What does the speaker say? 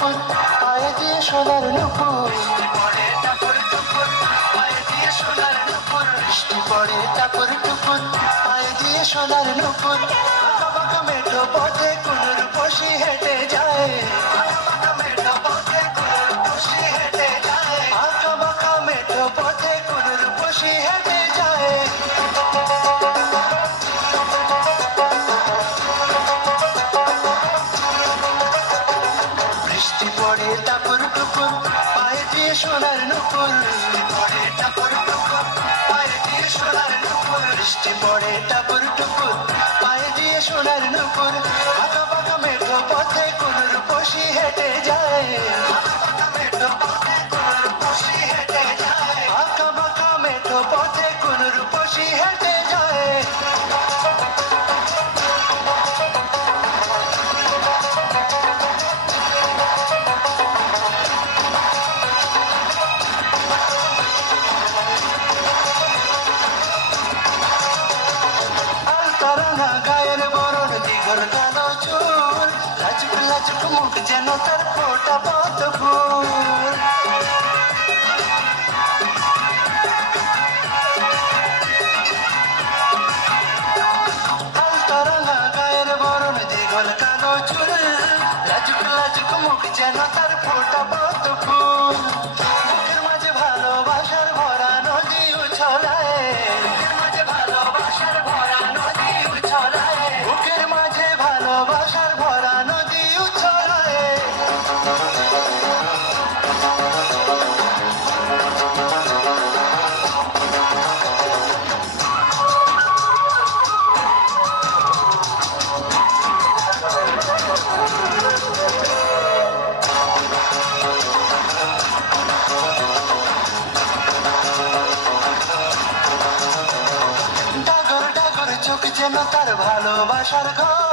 টুকুর পায়ে দিয়ে সোনার নুপুর পড়ে টাপুর টুকুর পায়ে দিয়ে সোনার নুপুর বৃষ্টি পড়ে টাপুর টুকুর পায়ে দিয়ে সোনার নুপুর বাঁকা বাঁকা মেঠো পথে কুনুর বসি হেঁটে যায় বাঁকা মেঠো পথে কুনুর বসি হেঁটে যায় বাঁকা বাঁকা মেঠো পথে কুনুর বসি হেঁটে যায় বৃষ্টি পড়ে টাপুর টুকুর পায়ে দিয়ে সোনার নুপুর পড়ে টাপুর টুকুর পায়ে দিয়ে সোনার নুপুর বৃষ্টি পড়ে টাপুর টুকুর পায়ে দিয়ে সোনার নুপুর বাঁকা বাঁকা মেঠো পথে কুনুর বসি হেঁটে যায় বাঁকা বাঁকা মেঠো পথে কুনুর বসি হেঁটে যায় বাঁকা বাঁকা মেঠো পথে কুনুর বসি হেঁটে যায় গায়ের বরণ দিঘর কালো চুল লাজুক লাজুক মুখ যেন তার ফোটা পথ ফুল আলতারাঙা গায়ের বরণ দিঘর কালো চুল লাজুক লাজুক মুখ যেন তার ফোটা পথ ফুল মুখের মাঝে ভালোবাসার ভরা নদী উছলায় মুখের মাঝে ভালোবাসার ভরা নদী উছলায় বুকের মাঝে ভালোবাসার ভরা নদী উছলায় ডাগর ডাগর চোখ যেন তার ভালোবাসার ঘর